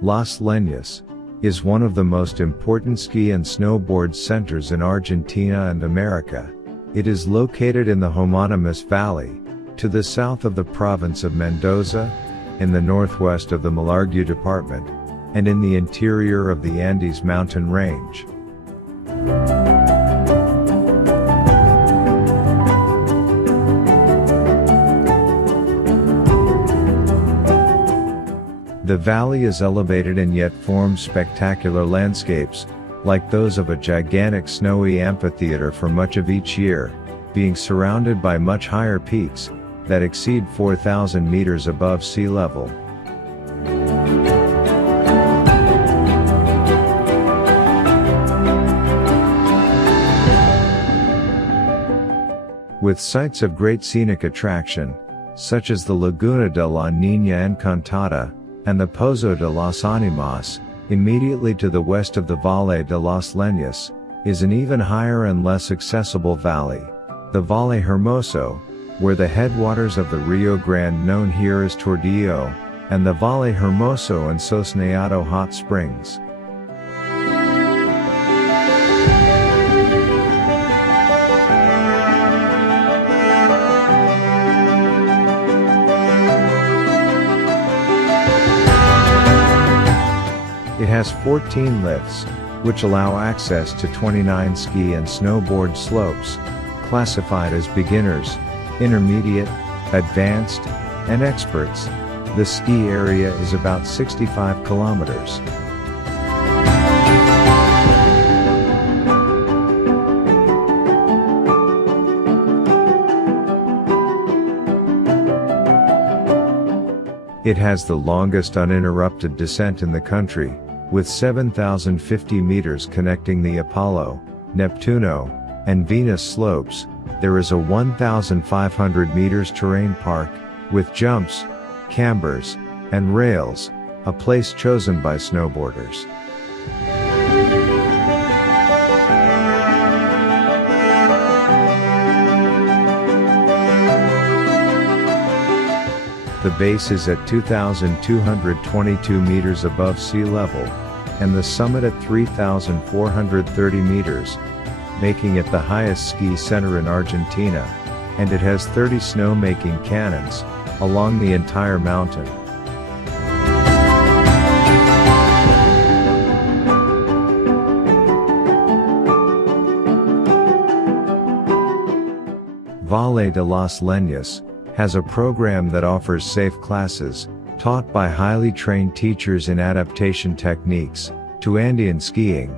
Las Leñas is one of the most important ski and snowboard centers in Argentina and America. It is located in the homonymous valley, to the south of the province of Mendoza, in the northwest of the Malargüe department, and in the interior of the Andes mountain range. The valley is elevated and yet forms spectacular landscapes, like those of a gigantic snowy amphitheater for much of each year, being surrounded by much higher peaks, that exceed 4,000 meters above sea level. With sites of great scenic attraction, such as the Laguna de la Niña Encantada, and the Pozo de las Animas, immediately to the west of the Valle de las Leñas, is an even higher and less accessible valley, the Valle Hermoso, where the headwaters of the Rio Grande known here as Tordillo, and the Valle Hermoso and Sosneado hot springs. It has 14 lifts, which allow access to 29 ski and snowboard slopes, classified as beginners, intermediate, advanced, and experts. The ski area is about 65 kilometers. It has the longest uninterrupted descent in the country, with 7,050 meters connecting the Apollo, Neptuno, and Venus slopes. There is a 1,500 meters terrain park, with jumps, cambers, and rails, a place chosen by snowboarders. The base is at 2,222 meters above sea level, and the summit at 3,430 meters, making it the highest ski center in Argentina, and it has 30 snowmaking cannons along the entire mountain. Valle de las Leñas has a program that offers safe classes, taught by highly trained teachers in adaptation techniques, to Andean skiing.